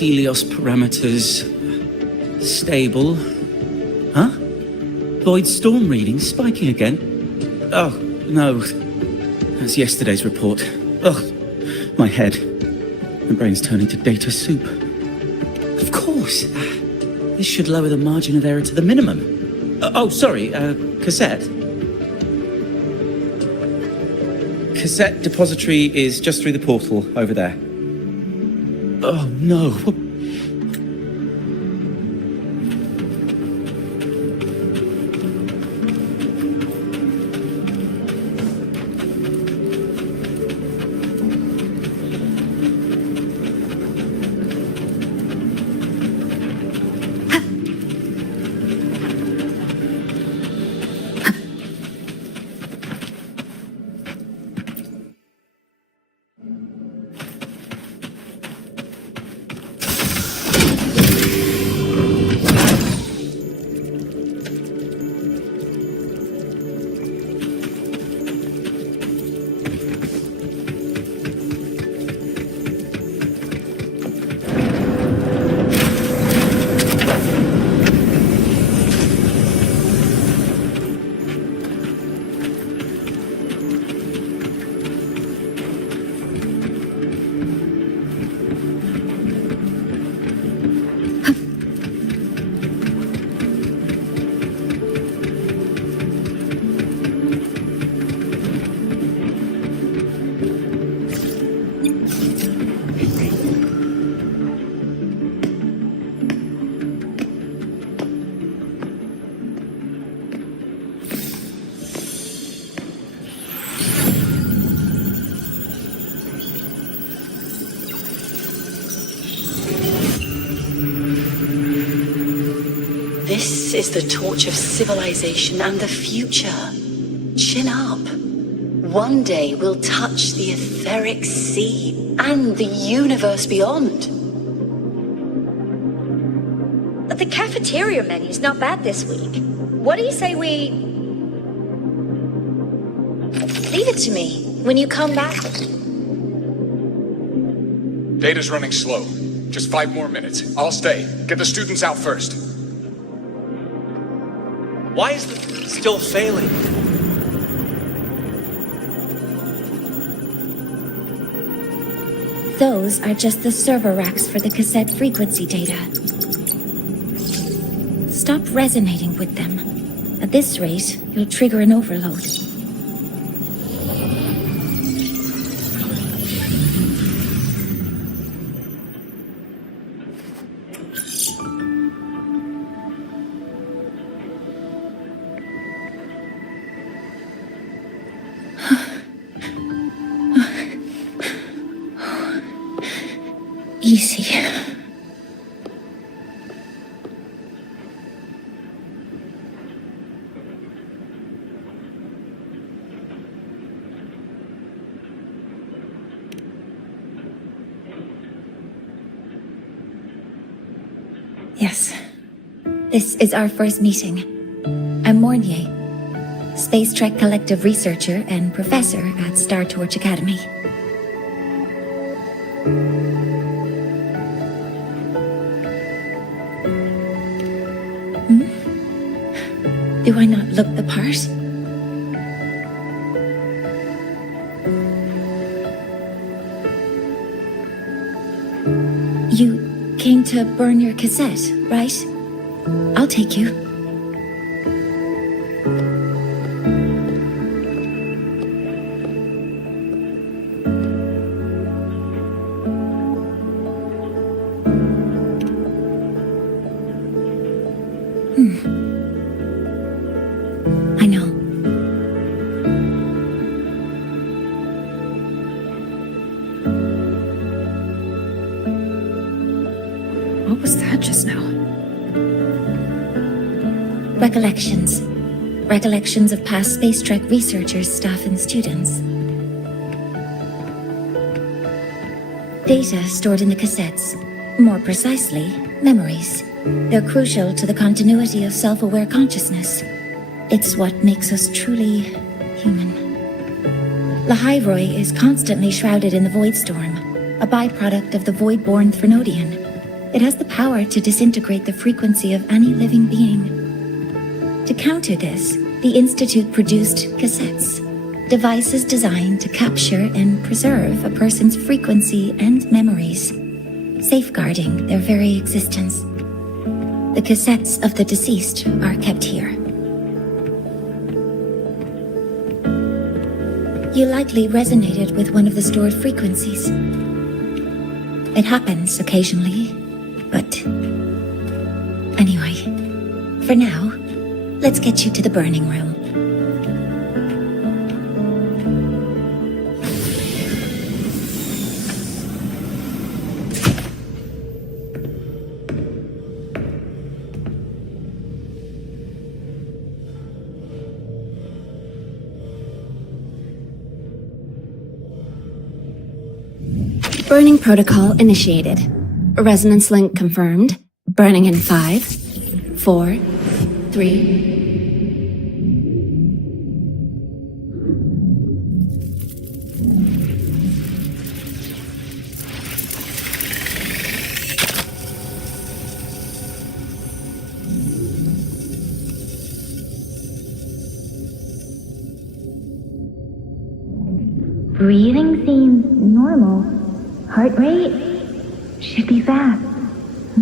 Helios parameters stable. Huh? Void storm reading spiking again? Oh, no. That's yesterday's report. Ugh, my head. My brain's turning to data soup. Of course. This should lower the margin of error to the minimum. Sorry, cassette. Cassette depository is just through the portal over there. Oh, no. This is the torch of civilization and the future. Chin up. One day we'll touch the etheric sea and the universe beyond. But the cafeteria menu's not bad this week. What do you say we... Leave it to me when you come back. Data's running slow. Just 5 more minutes. I'll stay. Get the students out first. Why is it still failing? Those are just the server racks for the cassette frequency data. Stop resonating with them. At this rate, you'll trigger an overload. Easy. Yes. This is our first meeting. I'm Mornier, Space Trek Collective researcher and professor at Star Torch Academy. Do I not look the part? You came to burn your cassette, right? I'll take you. I know. What was that just now? Recollections. Recollections of past Space Trek researchers, staff, and students. Data stored in the cassettes. More precisely, memories. They're crucial to the continuity of self-aware consciousness. It's what makes us truly human. Lahairoi is constantly shrouded in the Void Storm, a byproduct of the Void-born Threnodian. It has the power to disintegrate the frequency of any living being. To counter this, the Institute produced cassettes, devices designed to capture and preserve a person's frequency and memories, safeguarding their very existence. The cassettes of the deceased are kept here. You likely resonated with one of the stored frequencies. It happens occasionally, but... Anyway, for now, let's get you to the burning room. Burning protocol initiated. Resonance link confirmed. Burning in 5, 4, 3... Breathing seems normal. Heart rate should be fast,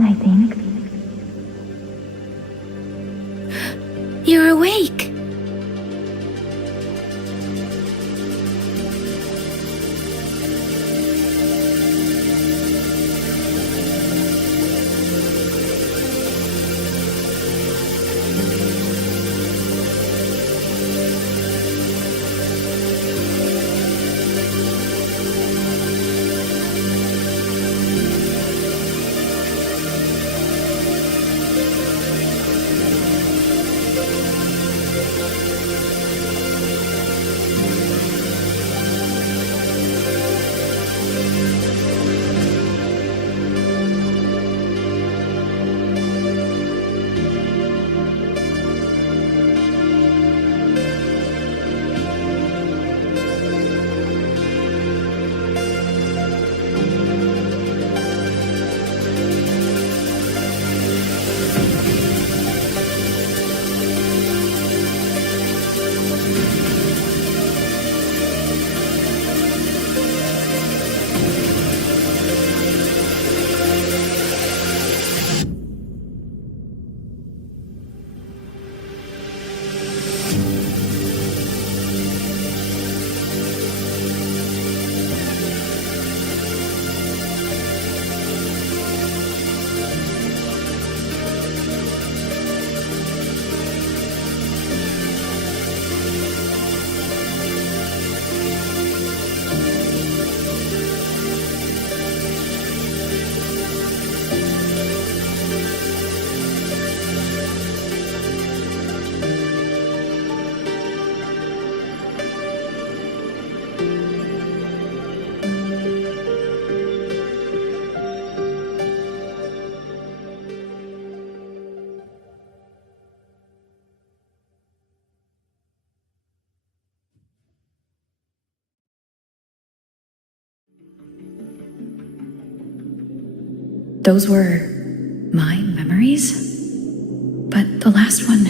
I think. You're awake! Those were my memories? But the last one...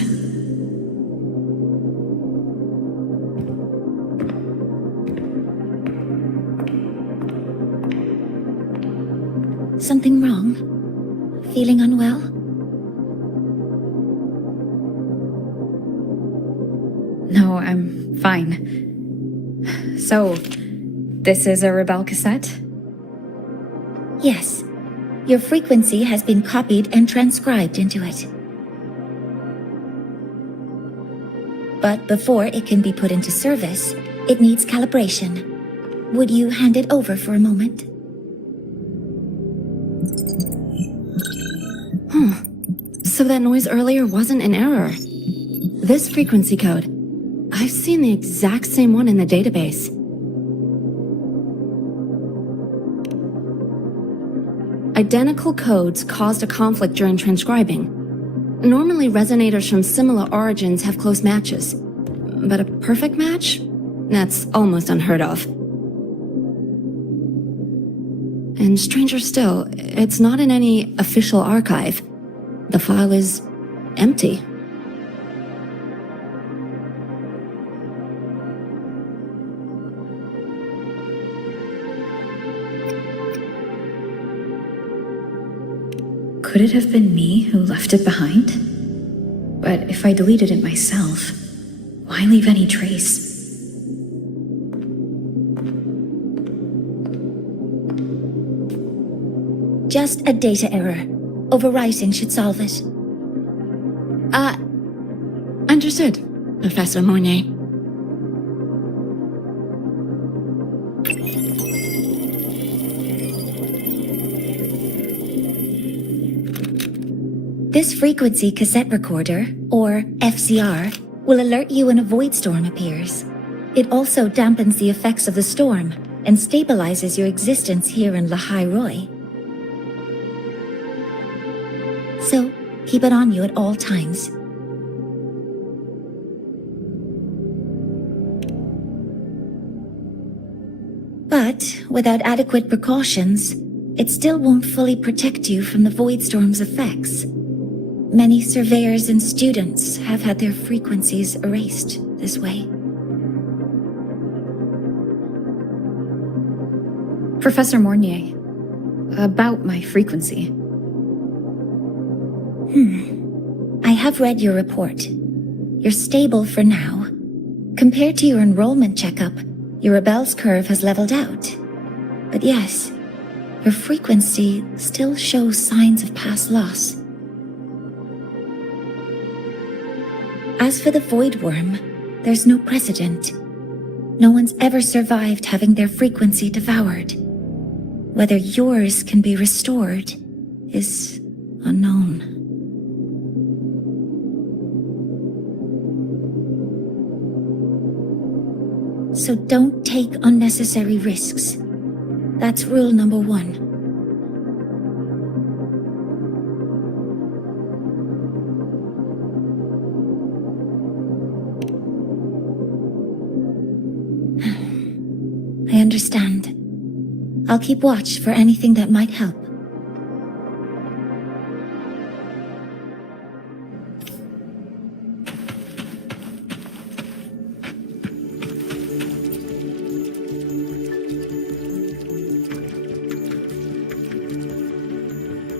Something wrong? Feeling unwell? No, I'm fine. So, this is a Rebel cassette? Yes. Your frequency has been copied and transcribed into it. But before it can be put into service, it needs calibration. Would you hand it over for a moment? So that noise earlier wasn't an error. This frequency code, I've seen the exact same one in the database. Identical codes caused a conflict during transcribing. Normally, resonators from similar origins have close matches. But a perfect match? That's almost unheard of. And stranger still, it's not in any official archive. The file is empty. Could it have been me who left it behind? But if I deleted it myself, why leave any trace? Just a data error. Overwriting should solve it. Understood, Professor Mornay. This frequency cassette recorder, or FCR, will alert you when a void storm appears. It also dampens the effects of the storm and stabilizes your existence here in Lahai Roy. So, keep it on you at all times. But, without adequate precautions, it still won't fully protect you from the void storm's effects. Many surveyors and students have had their frequencies erased this way. Professor Mornier, about my frequency. I have read your report. You're stable for now. Compared to your enrollment checkup, your rebel's curve has leveled out. But yes, your frequency still shows signs of past loss. As for the Void Worm, there's no precedent. No one's ever survived having their frequency devoured. Whether yours can be restored is unknown. So don't take unnecessary risks. That's rule number 1. I understand. I'll keep watch for anything that might help.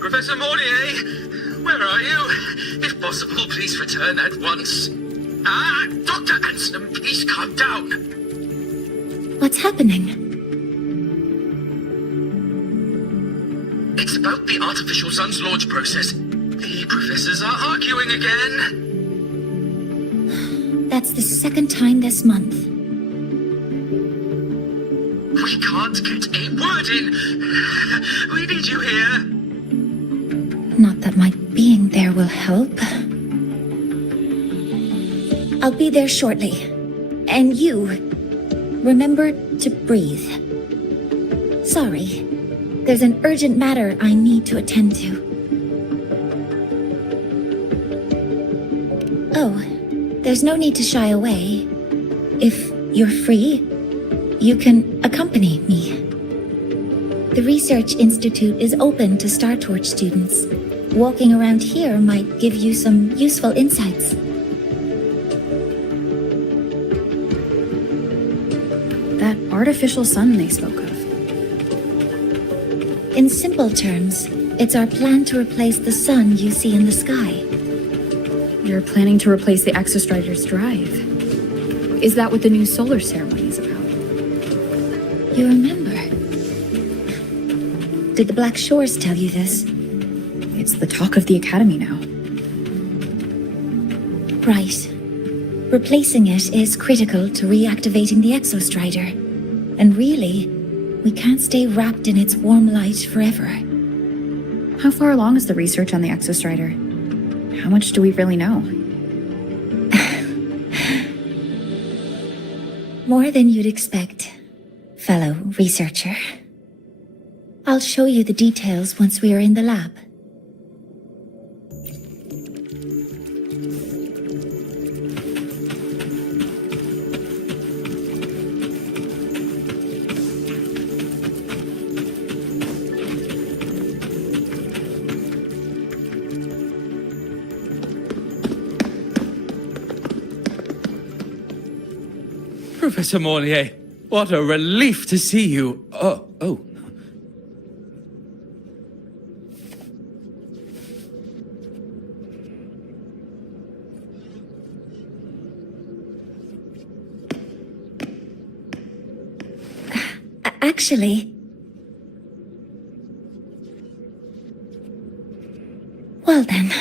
Professor Mornier, where are you? If possible, please return at once. Dr. Anson, please calm down. What's happening? It's about the artificial sun's launch process. The professors are arguing again. That's the second time this month. We can't get a word in. We need you here. Not that my being there will help. I'll be there shortly. And you, remember to breathe. Sorry, there's an urgent matter I need to attend to. Oh, there's no need to shy away. If you're free, you can accompany me. The Research Institute is open to Star Torch students. Walking around here might give you some useful insights. That artificial sun they spoke of. In simple terms, it's our plan to replace the sun you see in the sky. You're planning to replace the Exostrider's drive. Is that what the new solar ceremony is about? You remember? Did the Black Shores tell you this? It's the talk of the Academy now. Right. Replacing it is critical to reactivating the Exostrider. And really, we can't stay wrapped in its warm light forever. How far along is the research on the Exostrider? How much do we really know? More than you'd expect, fellow researcher. I'll show you the details once we are in the lab. Professor Mornier, what a relief to see you. Oh. Actually... Well then...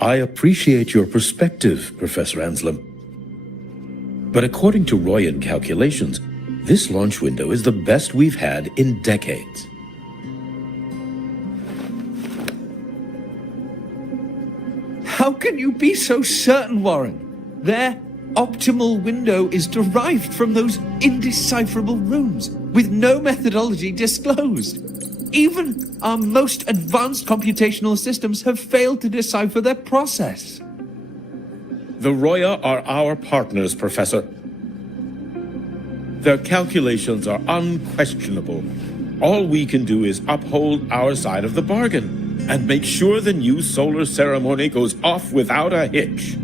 I appreciate your perspective, Professor Anselm. But according to Royan calculations, this launch window is the best we've had in decades. How can you be so certain, Warren? Their optimal window is derived from those indecipherable runes, with no methodology disclosed. Even our most advanced computational systems have failed to decipher their process. The Roya are our partners, Professor. Their calculations are unquestionable. All we can do is uphold our side of the bargain and make sure the new solar ceremony goes off without a hitch.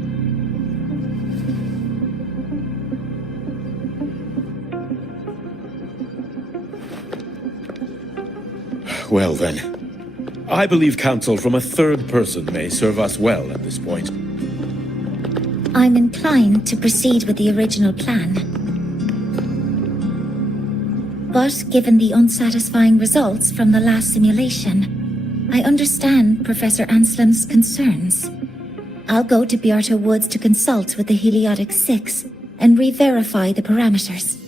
Well then, I believe counsel from a third person may serve us well at this point. I'm inclined to proceed with the original plan. But given the unsatisfying results from the last simulation, I understand Professor Anselm's concerns. I'll go to Beata Woods to consult with the Heliotic Six and re-verify the parameters.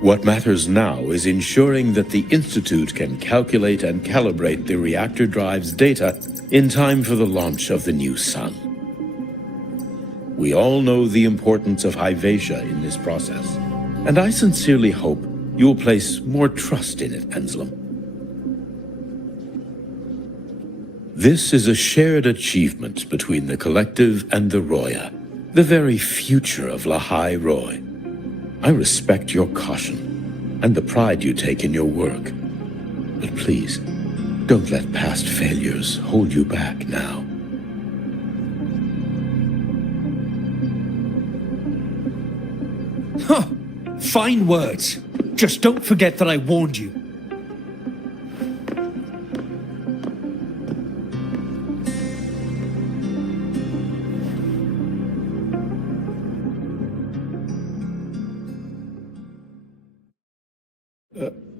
What matters now is ensuring that the Institute can calculate and calibrate the reactor drive's data in time for the launch of the new sun. We all know the importance of Hyvatia in this process, and I sincerely hope you'll place more trust in it, Anselm. This is a shared achievement between the Collective and the Roya, the very future of Lahai Roy. I respect your caution and the pride you take in your work. But please, don't let past failures hold you back now. Huh! Fine words. Just don't forget that I warned you.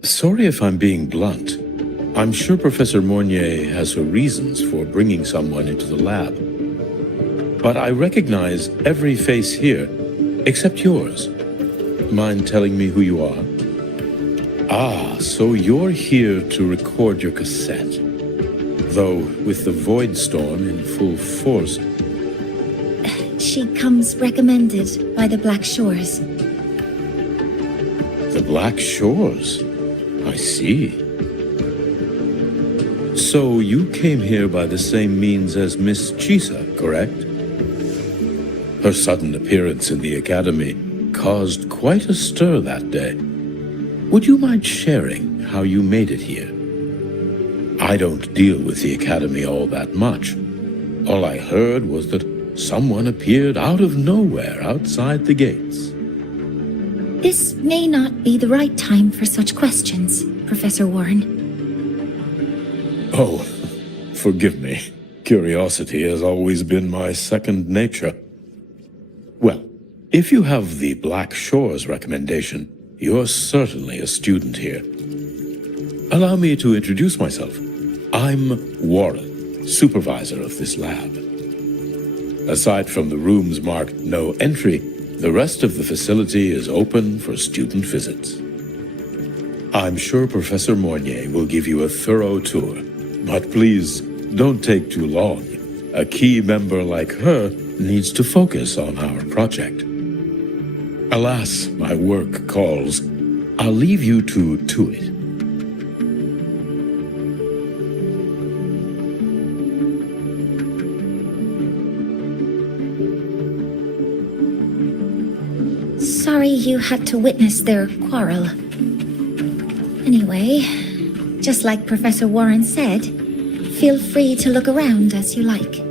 Sorry if I'm being blunt. I'm sure Professor Mornier has her reasons for bringing someone into the lab. But I recognize every face here, except yours. Mind telling me who you are? Ah, so you're here to record your cassette. Though, with the Void Storm in full force... She comes recommended by the Black Shores. The Black Shores? I see. So you came here by the same means as Miss Chisa, correct? Her sudden appearance in the Academy caused quite a stir that day. Would you mind sharing how you made it here? I don't deal with the Academy all that much. All I heard was that someone appeared out of nowhere outside the gates. This may not be the right time for such questions, Professor Warren. Oh, forgive me. Curiosity has always been my second nature. Well, if you have the Black Shores recommendation, you're certainly a student here. Allow me to introduce myself. I'm Warren, supervisor of this lab. Aside from the rooms marked no entry, the rest of the facility is open for student visits. I'm sure Professor Mornier will give you a thorough tour, but please don't take too long. A key member like her needs to focus on our project. Alas, my work calls. I'll leave you to it. Sorry you had to witness their quarrel. Anyway, just like Professor Warren said, feel free to look around as you like.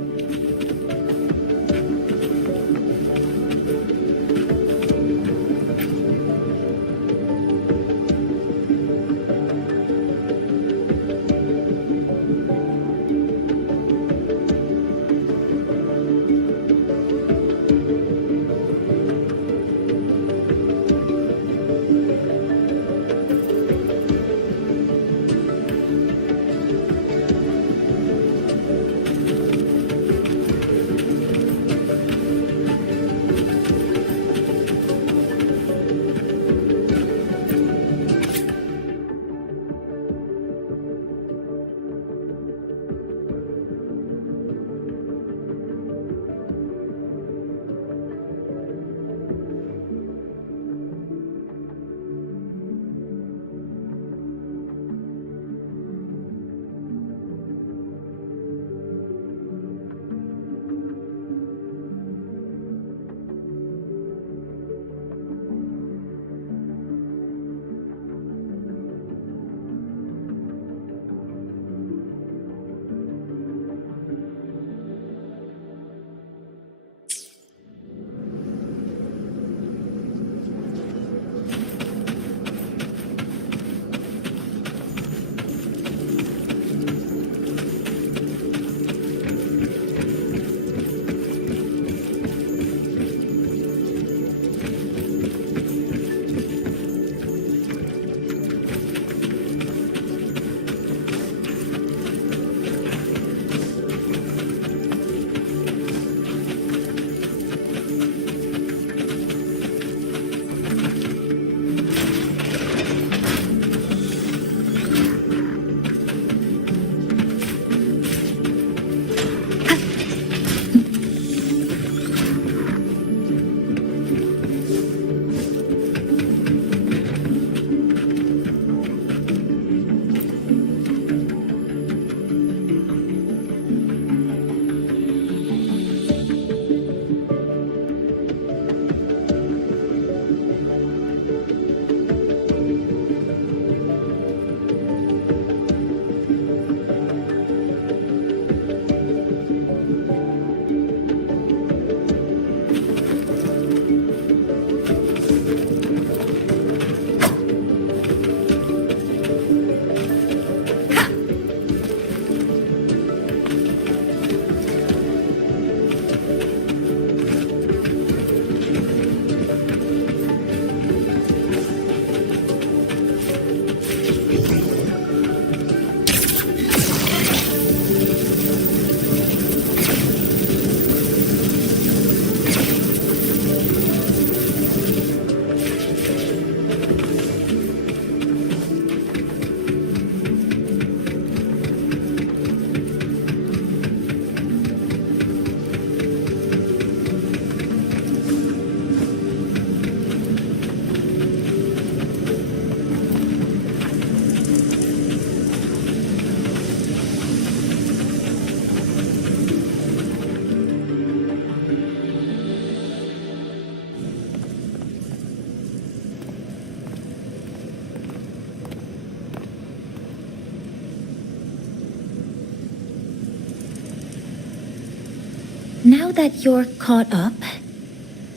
Now that you're caught up,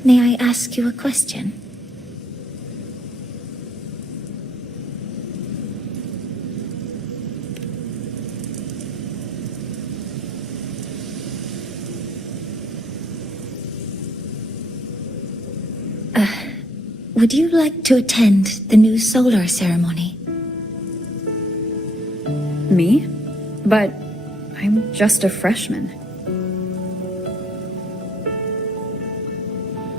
may I ask you a question? Would you like to attend the new solar ceremony? Me? But I'm just a freshman.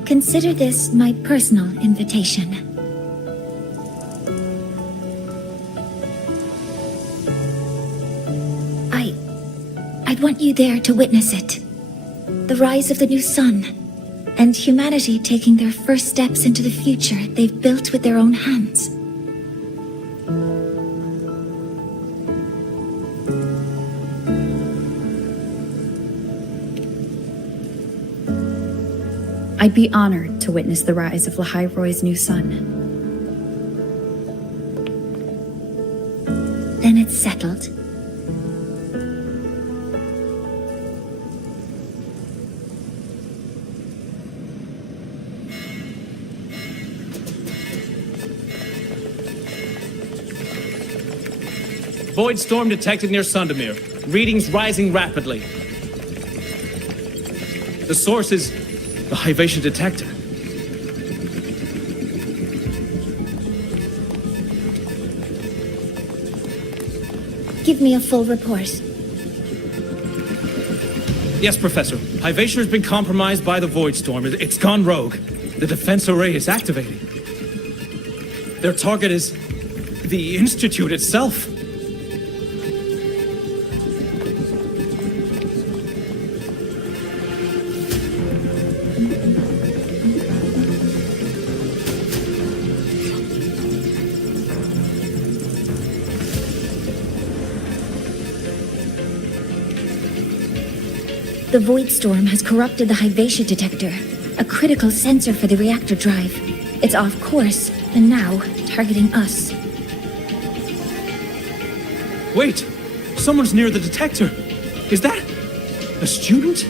Consider this my personal invitation. I'd want you there to witness it. The rise of the new sun, and humanity taking their first steps into the future they've built with their own hands. I'd be honored to witness the rise of Lahai Roy's new sun. settled. Void storm detected near Sundermere. Readings rising rapidly. The source is the Hyvatia detector. Give me a full report. Yes, Professor. Hyvatia has been compromised by the Void Storm. It's gone rogue. The defense array is activating. Their target is the Institute itself. The Void Storm has corrupted the Hyvatia detector, a critical sensor for the reactor drive. It's off course, and now targeting us. Wait! Someone's near the detector! Is that a student?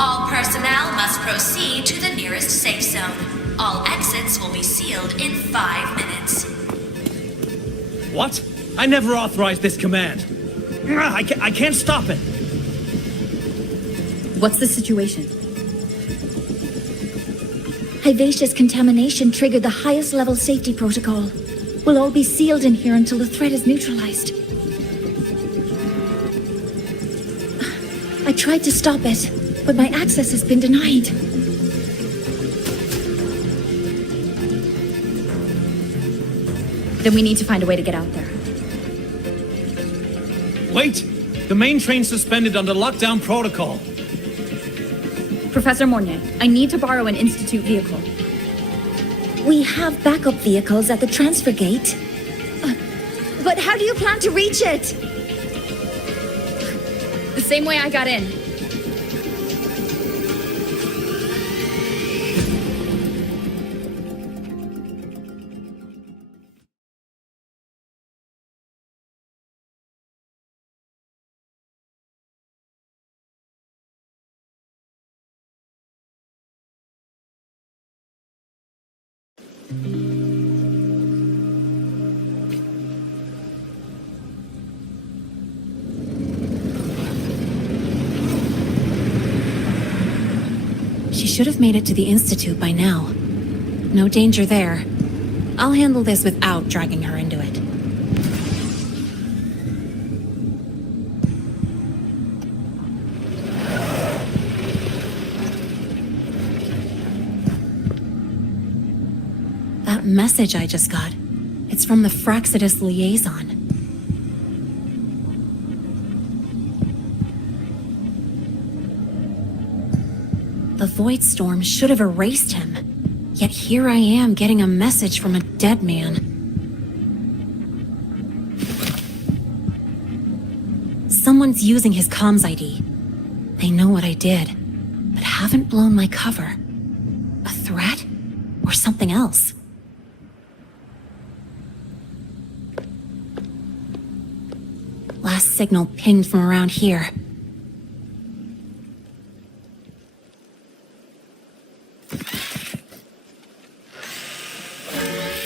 All personnel must proceed to the nearest safe zone. All exits will be sealed in 5 minutes. What? I never authorized this command. I can't stop it. What's the situation? Hyvatia's contamination triggered the highest level safety protocol. We'll all be sealed in here until the threat is neutralized. I tried to stop it, but my access has been denied. Then we need to find a way to get out there. Wait! The main train's suspended under lockdown protocol. Professor Mornier, I need to borrow an Institute vehicle. We have backup vehicles at the transfer gate. But how do you plan to reach it? The same way I got in. She should have made it to the Institute by now. No danger there. I'll handle this without dragging her into it. That message I just got, it's from the Fraxidus liaison. The Void Storm should have erased him. Yet here I am getting a message from a dead man. Someone's using his comms ID. They know what I did, but haven't blown my cover. A threat? Or something else? Last signal pinged from around here.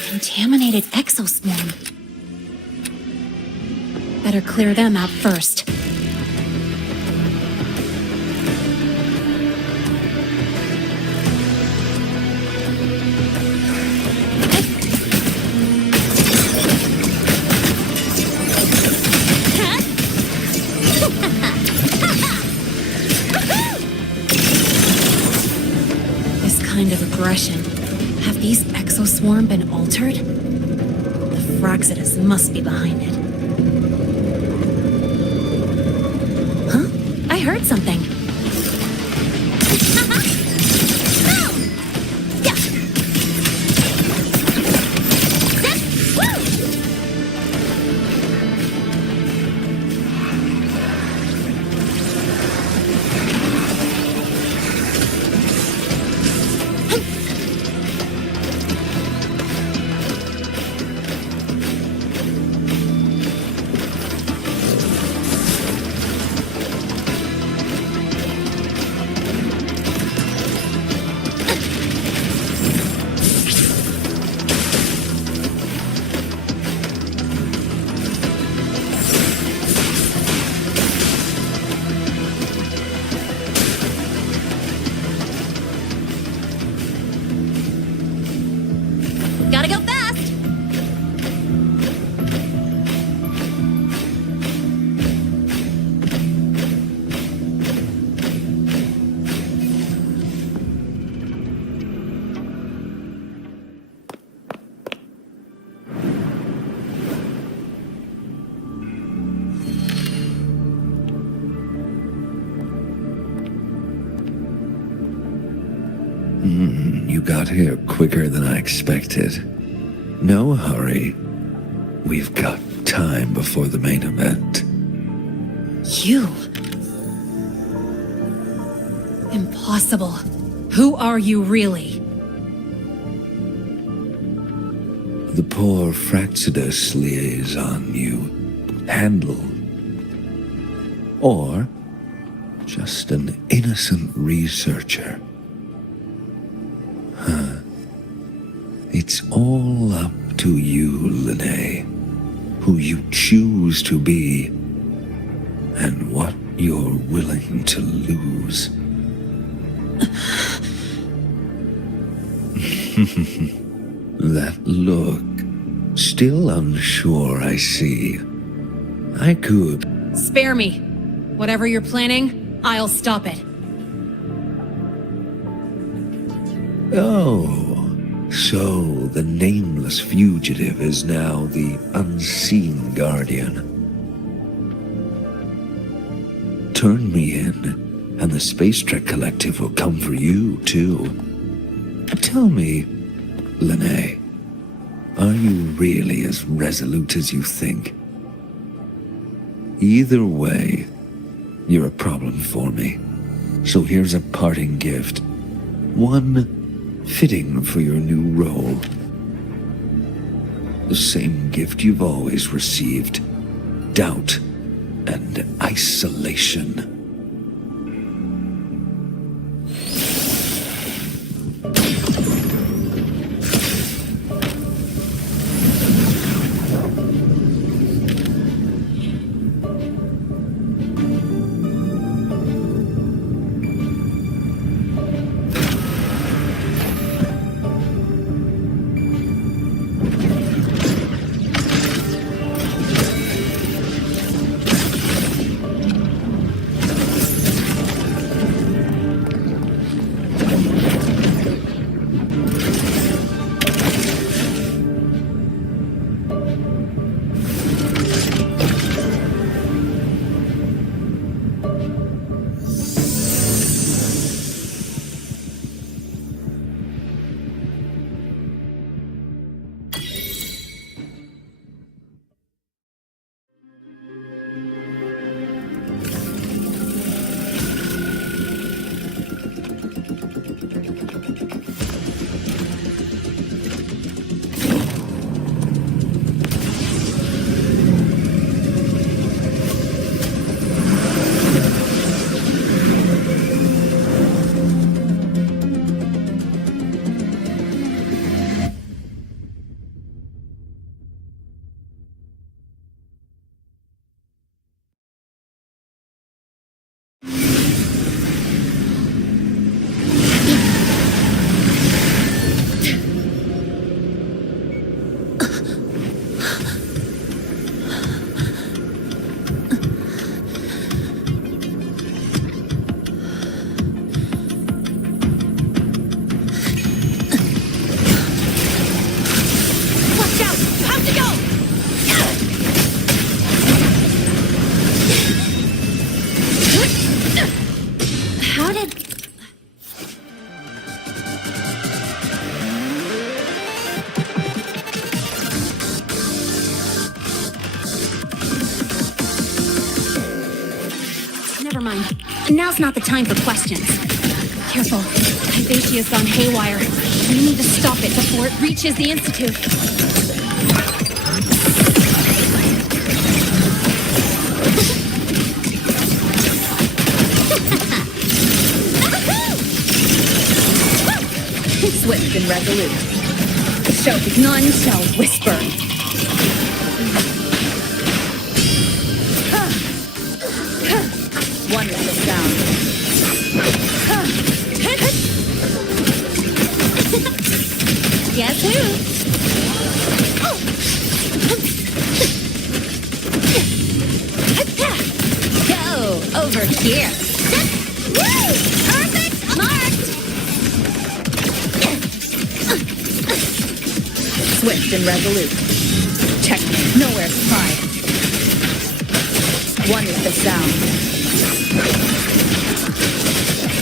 Contaminated exoswarm. Better clear them out first. This kind of aggression. Have these exoswarm been altered? The Fraxidus must be behind it. Huh? I heard something. Gotta go fast! You got here quicker than I expected. No hurry. We've got time before the main event. You? Impossible. Who are you really? The poor Fraxidus liaison you handled. Or just an innocent researcher. Huh. It's all up to you, Linnae. Who you choose to be, and what you're willing to lose. That look. Still unsure, I see. I could... Spare me. Whatever you're planning, I'll stop it. Oh, so the nameless fugitive is now the unseen guardian. Turn me in, and the Space Trek Collective will come for you, too. Tell me, Linnae, are you really as resolute as you think? Either way, you're a problem for me. So here's a parting gift. One fitting for your new role. The same gift you've always received. Doubt and isolation. Now's not the time for questions. Careful. Hypatia's gone haywire. We need to stop it before it reaches the Institute. Swift and resolute. None shall whisper. One is the sound. Guess who? Go over here. Woo! Perfect! Marked! Swift and resolute. Technique, nowhere to hide. One is the sound.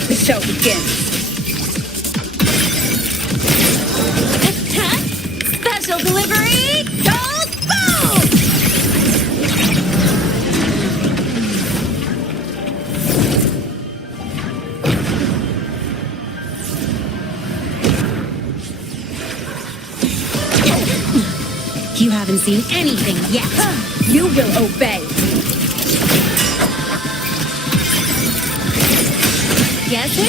The show begins. Special delivery! Goes boom! You haven't seen anything yet. You will obey. Guess who?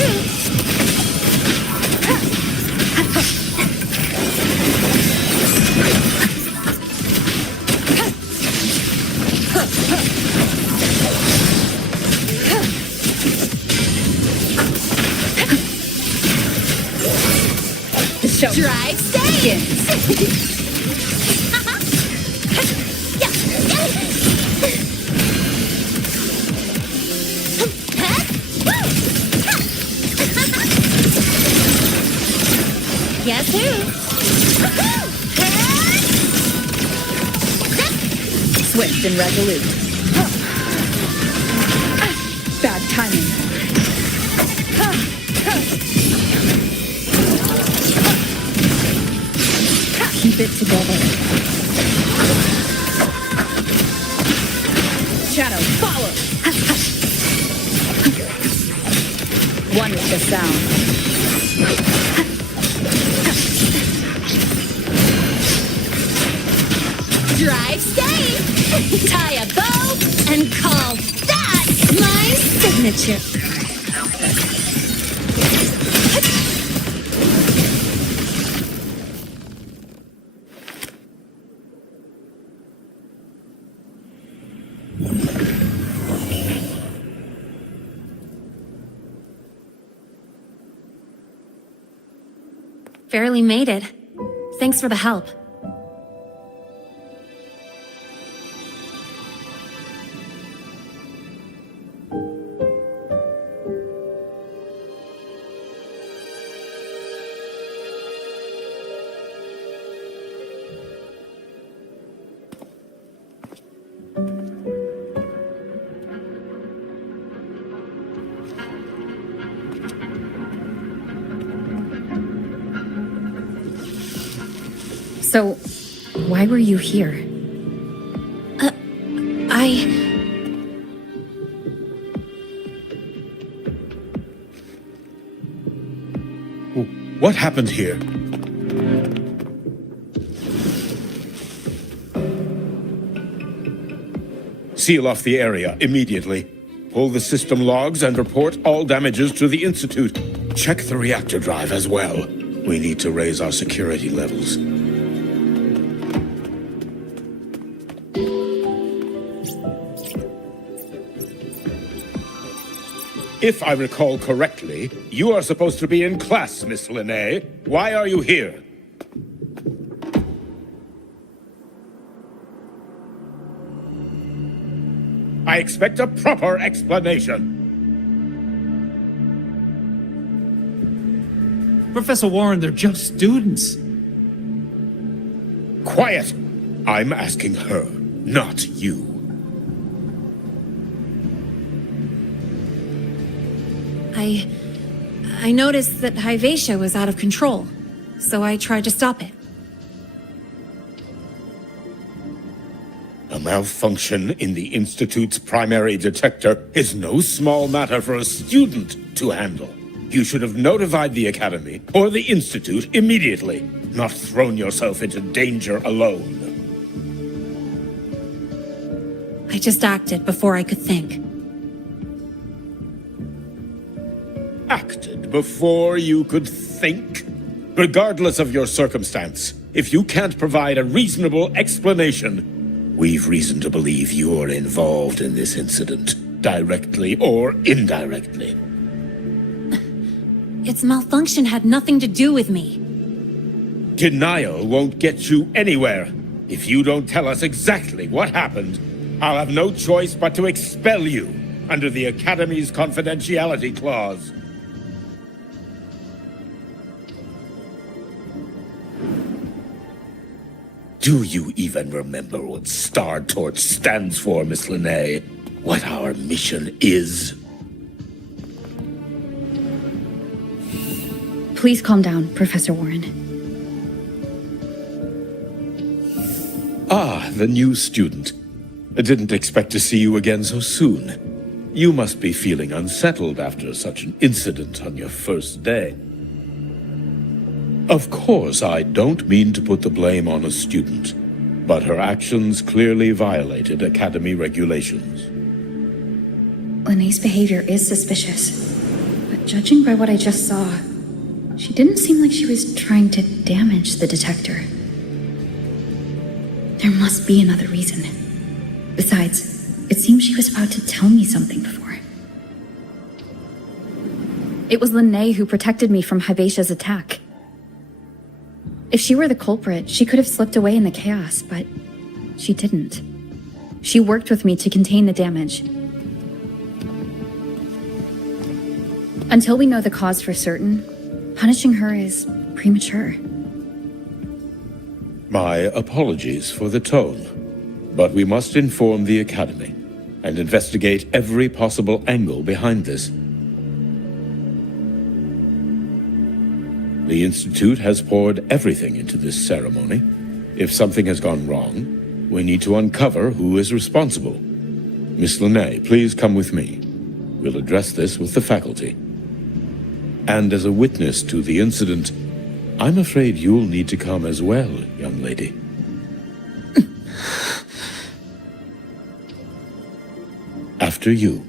The show Drive begins. Guess who? Swift and resolute. Bad timing. Keep it together. Shadow, follow. One with the sound. Drive safe! Tie a bow and call that my signature. Barely made it. Thanks for the help. So, why were you here? What happened here? Seal off the area immediately. Pull the system logs and report all damages to the Institute. Check the reactor drive as well. We need to raise our security levels. If I recall correctly, you are supposed to be in class, Miss Linné. Why are you here? I expect a proper explanation. Professor Warren, they're just students. Quiet! I'm asking her, not you. I noticed that Hyvatia was out of control, so I tried to stop it. A malfunction in the Institute's primary detector is no small matter for a student to handle. You should have notified the Academy or the Institute immediately, not thrown yourself into danger alone. I just acted before I could think. Acted before you could think? Regardless of your circumstance, if you can't provide a reasonable explanation, we've reason to believe you're involved in this incident, directly or indirectly. Its malfunction had nothing to do with me. Denial won't get you anywhere. If you don't tell us exactly what happened, I'll have no choice but to expel you under the Academy's confidentiality clause. Do you even remember what Star Torch stands for, Miss Linnae? What our mission is? Please calm down, Professor Warren. Ah, the new student. I didn't expect to see you again so soon. You must be feeling unsettled after such an incident on your first day. Of course, I don't mean to put the blame on a student, but her actions clearly violated Academy regulations. Linnae's behavior is suspicious, but judging by what I just saw, she didn't seem like she was trying to damage the detector. There must be another reason. Besides, it seems she was about to tell me something before. It was Linnae who protected me from Hivatia's attack. If she were the culprit, she could have slipped away in the chaos, but she didn't. She worked with me to contain the damage. Until we know the cause for certain, punishing her is premature. My apologies for the tone, but we must inform the Academy and investigate every possible angle behind this. The Institute has poured everything into this ceremony. If something has gone wrong, we need to uncover who is responsible. Miss Linnae, please come with me. We'll address this with the faculty. And as a witness to the incident, I'm afraid you'll need to come as well, young lady. After you.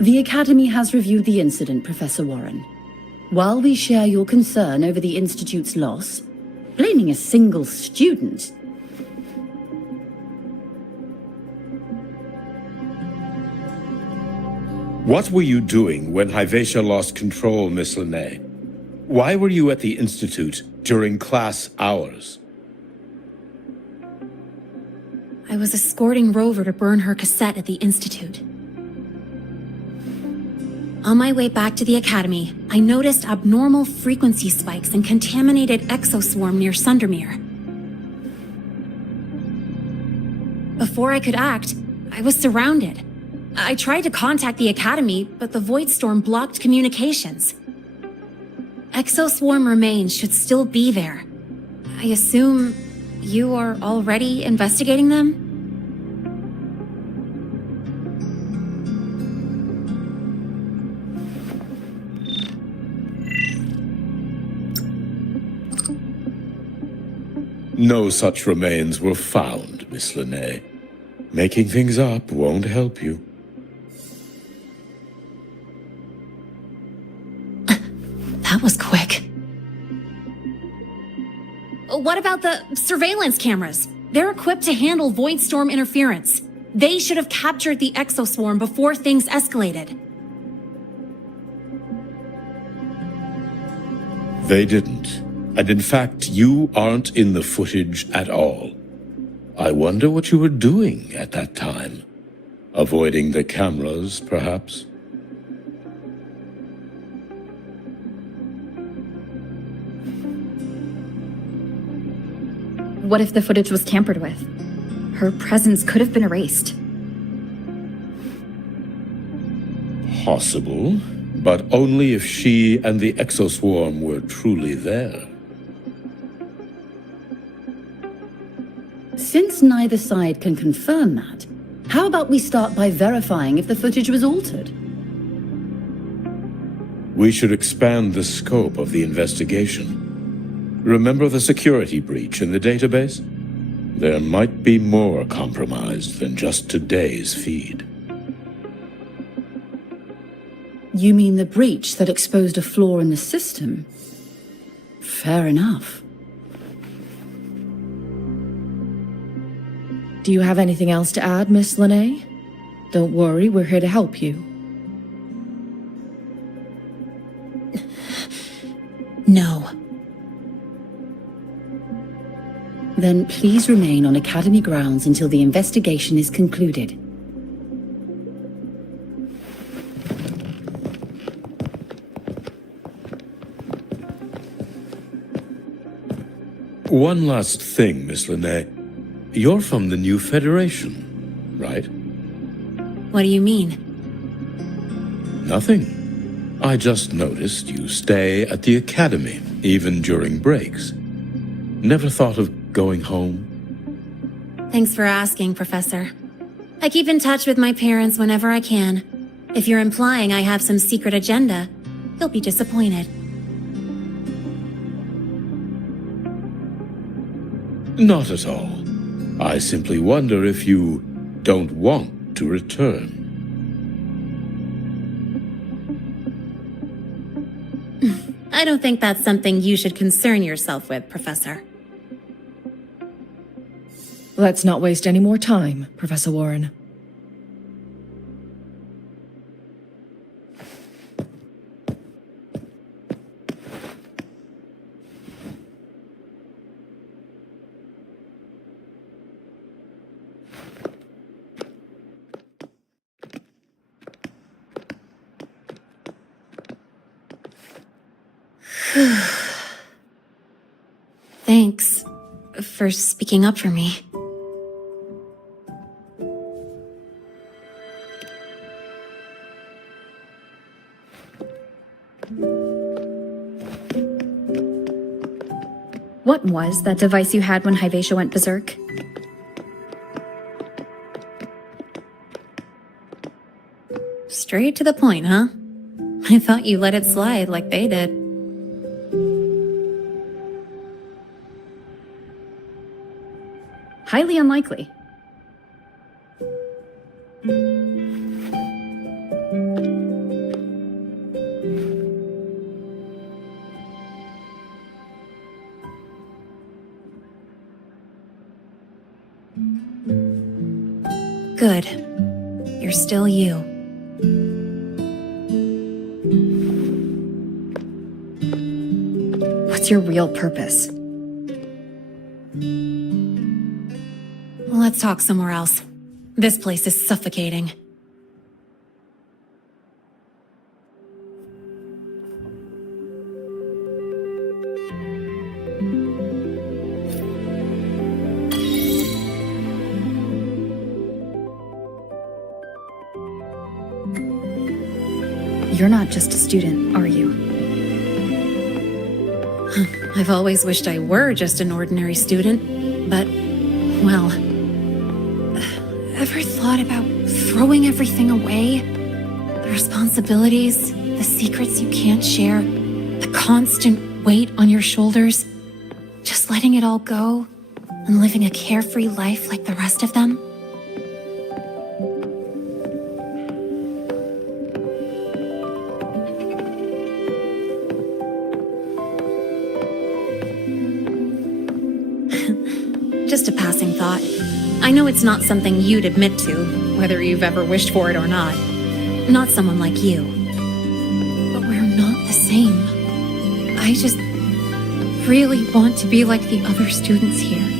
The Academy has reviewed the incident, Professor Warren. While we share your concern over the Institute's loss, blaming a single student... What were you doing when Hivatia lost control, Miss Linnae? Why were you at the Institute during class hours? I was escorting Rover to burn her cassette at the Institute. On my way back to the Academy, I noticed abnormal frequency spikes and contaminated exoswarm near Sundermere. Before I could act, I was surrounded. I tried to contact the Academy, but the Void Storm blocked communications. Exoswarm remains should still be there. I assume you are already investigating them? No such remains were found, Miss Linnae. Making things up won't help you. That was quick. What about the surveillance cameras? They're equipped to handle Void Storm interference. They should have captured the exoswarm before things escalated. They didn't. And in fact, you aren't in the footage at all. I wonder what you were doing at that time. Avoiding the cameras, perhaps? What if the footage was tampered with? Her presence could have been erased. Possible, but only if she and the exoswarm were truly there. Since neither side can confirm that, how about we start by verifying if the footage was altered? We should expand the scope of the investigation. Remember the security breach in the database? There might be more compromised than just today's feed. You mean the breach that exposed a flaw in the system? Fair enough. Do you have anything else to add, Miss Lene? Don't worry, we're here to help you. No. Then please remain on Academy grounds until the investigation is concluded. One last thing, Miss Lene. You're from the new Federation, right? What do you mean? Nothing. I just noticed you stay at the Academy, even during breaks. Never thought of going home? Thanks for asking, Professor. I keep in touch with my parents whenever I can. If you're implying I have some secret agenda, you'll be disappointed. Not at all. I simply wonder if you don't want to return. I don't think that's something you should concern yourself with, Professor. Let's not waste any more time, Professor Warren. Thanks for speaking up for me. What was that device you had when Hyvatia went berserk? Straight to the point, huh? I thought you let it slide like they did. Highly unlikely. Good. You're still you. What's your real purpose? Let's talk somewhere else. This place is suffocating. You're not just a student, are you? I've always wished I were just an ordinary student, but, well, ever thought about throwing everything away? The responsibilities, the secrets you can't share, the constant weight on your shoulders, just letting it all go and living a carefree life like the rest of them? Just a passing thought. I know it's not something you'd admit to, whether you've ever wished for it or not. Not someone like you. But we're not the same. I just really want to be like the other students here.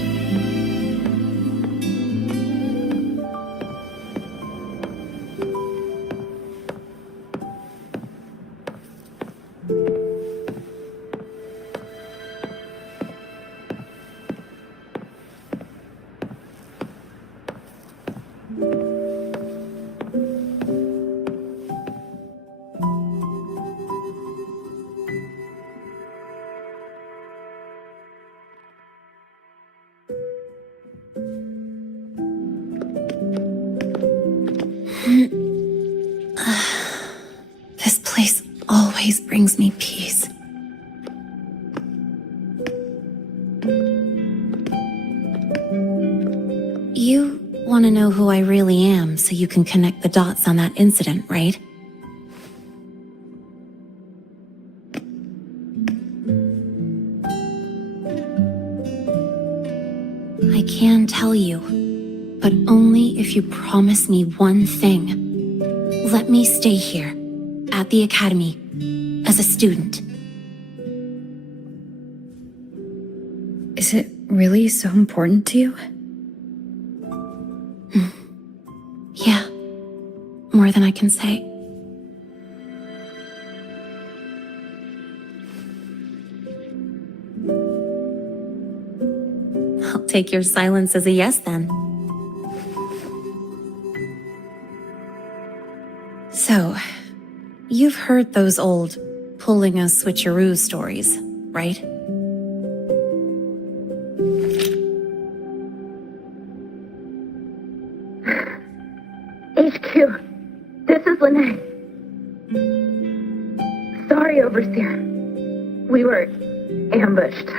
I really am so you can connect the dots on that incident, right? I can tell you, but only if you promise me one thing. Let me stay here, at the Academy, as a student. Is it really so important to you? Yeah, more than I can say. I'll take your silence as a yes then. So, you've heard those old pulling a switcheroo stories, right? HQ, this is Lene. Sorry, Overseer. We were ambushed.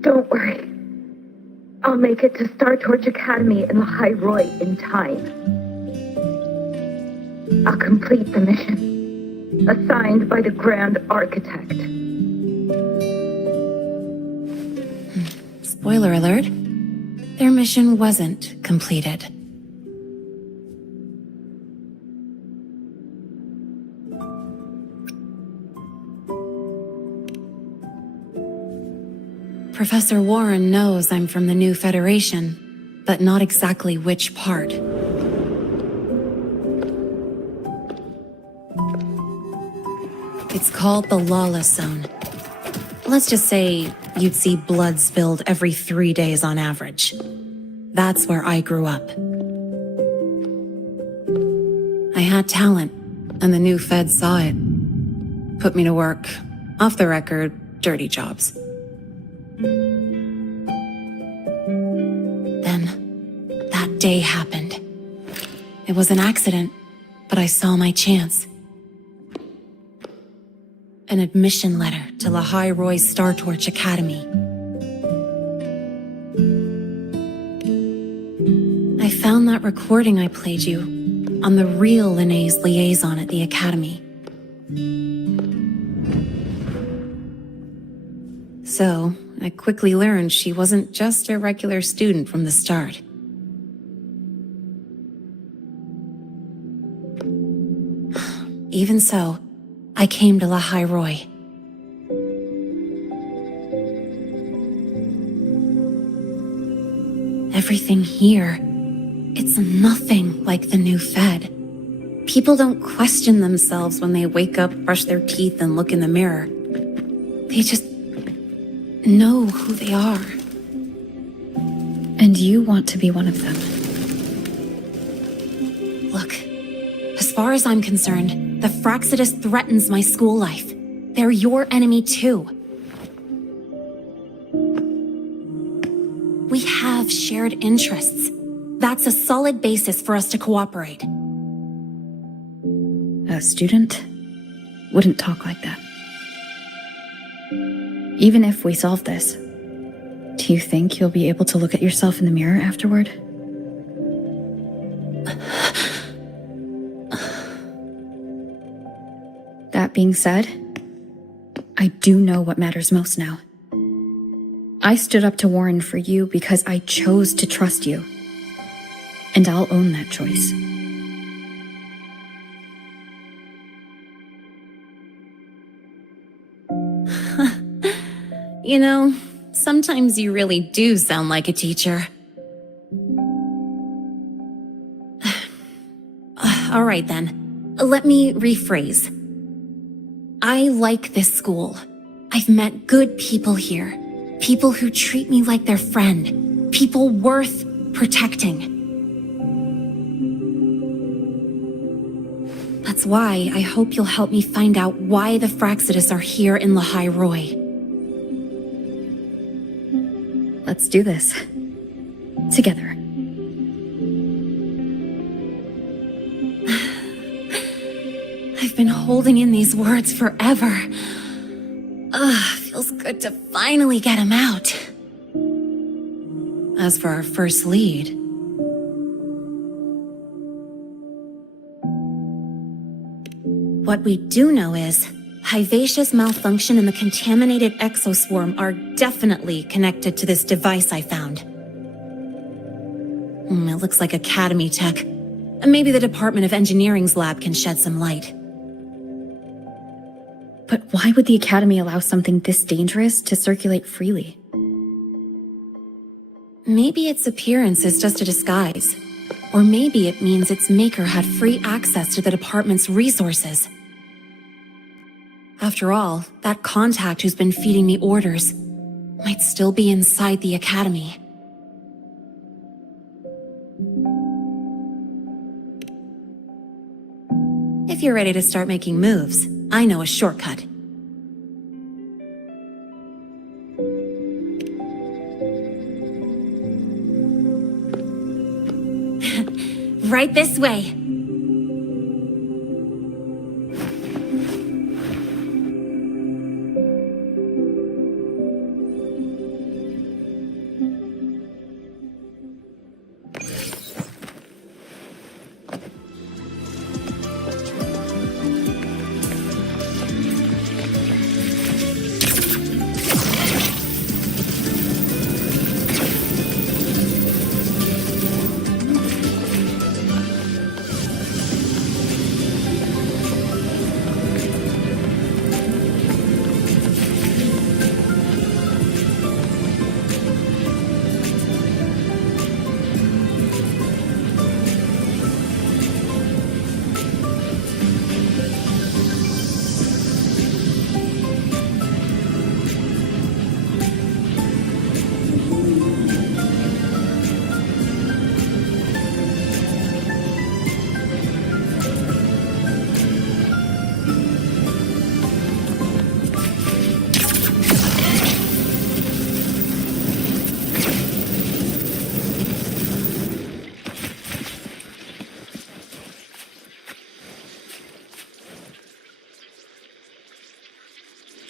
Don't worry. I'll make it to Star Torch Academy in the High Roy in time. I'll complete the mission, assigned by the Grand Architect. Spoiler alert. Their mission wasn't completed. Professor Warren knows I'm from the new Federation, but not exactly which part. It's called the Lawless Zone. Let's just say you'd see blood spilled every 3 days on average. That's where I grew up. I had talent, and the new feds saw it. Put me to work, off the record, dirty jobs. Then, that day happened. It was an accident, but I saw my chance. An admission letter to La High Roy Star Torch Academy. I found that recording I played you on the real Lene's liaison at the Academy. So, I quickly learned she wasn't just a regular student from the start. Even so, I came to La High Roy. Everything here, it's nothing like the new Fed. People don't question themselves when they wake up, brush their teeth, and look in the mirror. They just know who they are. And you want to be one of them. Look, as far as I'm concerned, the Fraxidus threatens my school life. They're your enemy too. We have shared interests. That's a solid basis for us to cooperate. A student wouldn't talk like that. Even if we solve this, do you think you'll be able to look at yourself in the mirror afterward? That being said, I do know what matters most now. I stood up to Warren for you because I chose to trust you. And I'll own that choice. You know, sometimes you really do sound like a teacher. All right then, let me rephrase. I like this school. I've met good people here. People who treat me like their friend. People worth protecting. That's why I hope you'll help me find out why the Fraxidus are here in La High Roy. Let's do this. Together. I've been holding in these words forever. Feels good to finally get them out. As for our first lead... What we do know is, Hyvatia's malfunction and the contaminated exoswarm are definitely connected to this device I found. It looks like Academy tech. Maybe the Department of Engineering's lab can shed some light. But why would the Academy allow something this dangerous to circulate freely? Maybe its appearance is just a disguise. Or maybe it means its maker had free access to the department's resources. After all, that contact who's been feeding me orders might still be inside the Academy. If you're ready to start making moves, I know a shortcut. Right this way.